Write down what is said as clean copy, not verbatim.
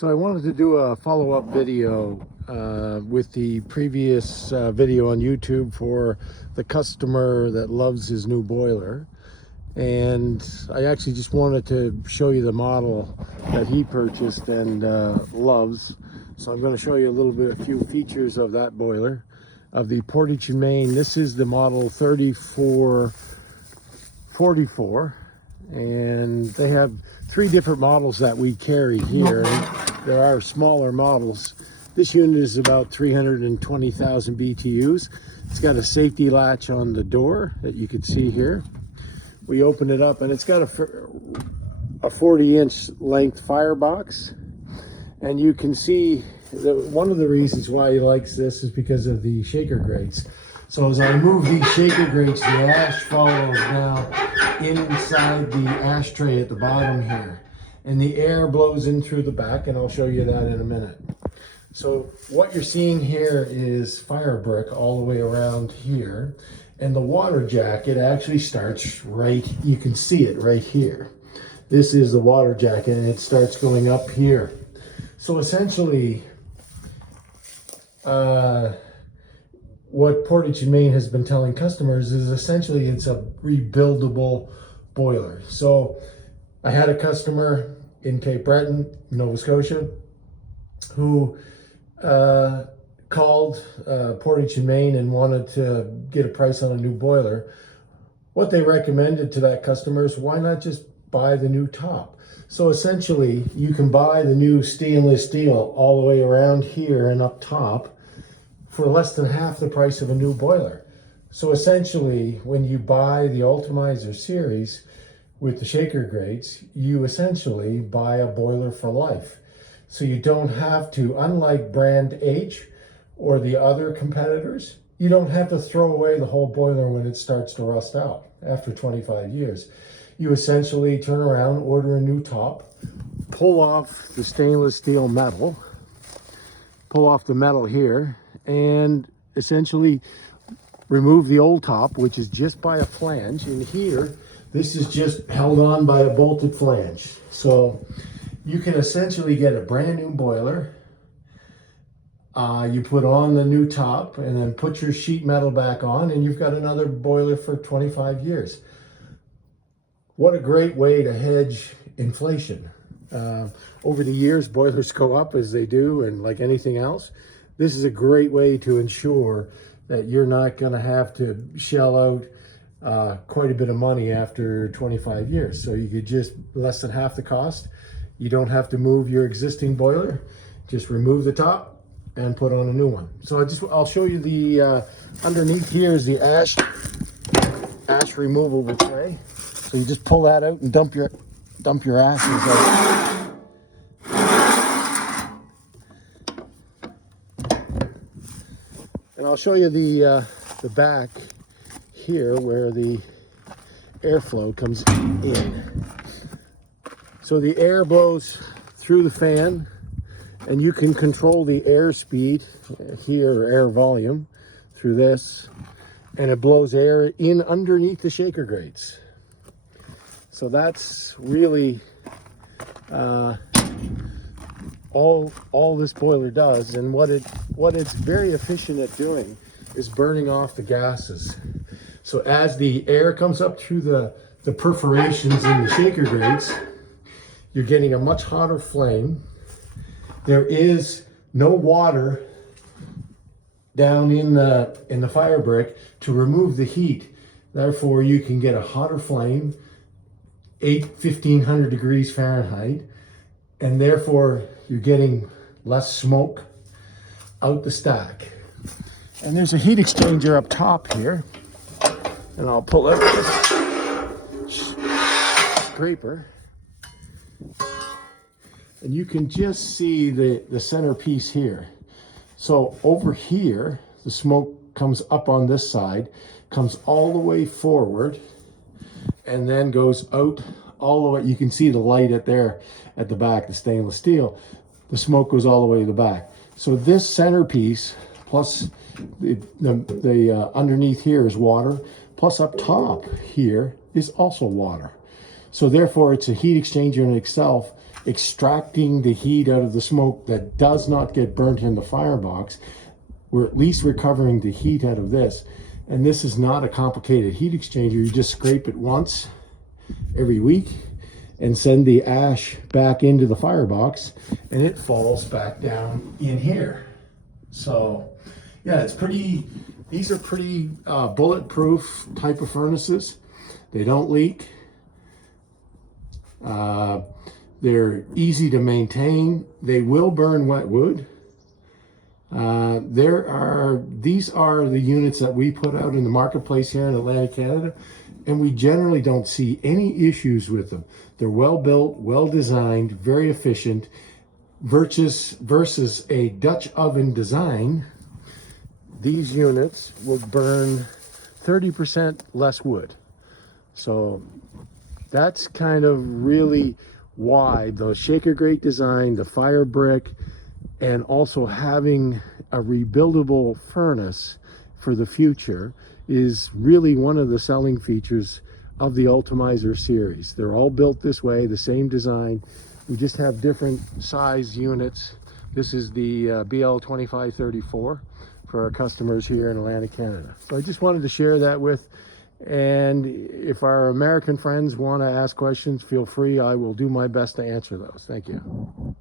So I wanted to do a follow-up video with the previous video on YouTube for the customer that loves his new boiler. And I actually just wanted to show you the model that he purchased and loves. So I'm going to show you a few features of that boiler, of the Portage and Main. This is the model 3444. And they have three different models that we carry here. There are smaller models. This unit is about 320,000 BTUs. It's got a safety latch on the door that you can see here. We open it up and it's got a 40-inch length firebox. And you can see that one of the reasons why he likes this is because of the shaker grates. So as I move these shaker grates, the ash follows now inside the ashtray at the bottom here. And the air blows in through the back, and I'll show you that in a minute. So what you're seeing here is fire brick all the way around here. And the water jacket actually starts right, you can see it right here. This is the water jacket, and it starts going up here. So essentially, what Portage and Main has been telling customers is essentially it's a rebuildable boiler. So I had a customer in Cape Breton, Nova Scotia, who called Portage and Main and wanted to get a price on a new boiler. What they recommended to that customer is, why not just buy the new top? So essentially, you can buy the new stainless steel all the way around here and up top for less than half the price of a new boiler. So essentially, when you buy the Ultramizer series with the shaker grates, you essentially buy a boiler for life. So you don't have to, unlike brand H or the other competitors, you don't have to throw away the whole boiler when it starts to rust out after 25 years. You essentially turn around, order a new top, pull off the stainless steel metal, pull off the metal here, and essentially remove the old top, which is just by a flange. And here, this is just held on by a bolted flange. So you can essentially get a brand new boiler. You put on the new top and then put your sheet metal back on, and you've got another boiler for 25 years. What a great way to hedge inflation. Over the years, boilers go up as they do, and like anything else, this is a great way to ensure that you're not going to have to shell out quite a bit of money after 25 years. So you could just, less than half the cost. You don't have to move your existing boiler. Just remove the top and put on a new one. So I'll show you the underneath here is the ash removable tray. So you just pull that out and dump your ashes out. And I'll show you the back here where the airflow comes in. So the air blows through the fan, and you can control the air speed here, or air volume, through this, and it blows air in underneath the shaker grates. So that's really all this boiler does. And what it's very efficient at doing is burning off the gases. So as the air comes up through the perforations in the shaker grates, you're getting a much hotter flame. There is no water down in the fire brick to remove the heat. Therefore, you can get a hotter flame, 1500 degrees Fahrenheit, and therefore you're getting less smoke out the stack. And there's a heat exchanger up top here, and I'll pull out this scraper, and you can just see the centerpiece here. So over here, the smoke comes up on this side, comes all the way forward, and then goes out all the way. You can see the light at the back, the stainless steel. The smoke goes all the way to the back. So this centerpiece, plus the underneath here is water, plus up top here is also water. So therefore, it's a heat exchanger in itself, extracting the heat out of the smoke that does not get burnt in the firebox. We're at least recovering the heat out of this. And this is not a complicated heat exchanger. You just scrape it once every week and send the ash back into the firebox, and it falls back down in here. So yeah, these are pretty bulletproof type of furnaces. They don't leak. They're easy to maintain. They will burn wet wood. These are the units that we put out in the marketplace here in Atlantic Canada, and we generally don't see any issues with them. They're well built, well designed, very efficient. Versus a Dutch oven design, these units will burn 30% less wood. So that's kind of really why the shaker grate design, the fire brick, and also having a rebuildable furnace for the future is really one of the selling features of the Ultimizer series. They're all built this way, the same design. We just have different size units. This is the BL2534 for our customers here in Atlantic Canada. So I just wanted to share that with. And if our American friends want to ask questions, feel free. I will do my best to answer those. Thank you.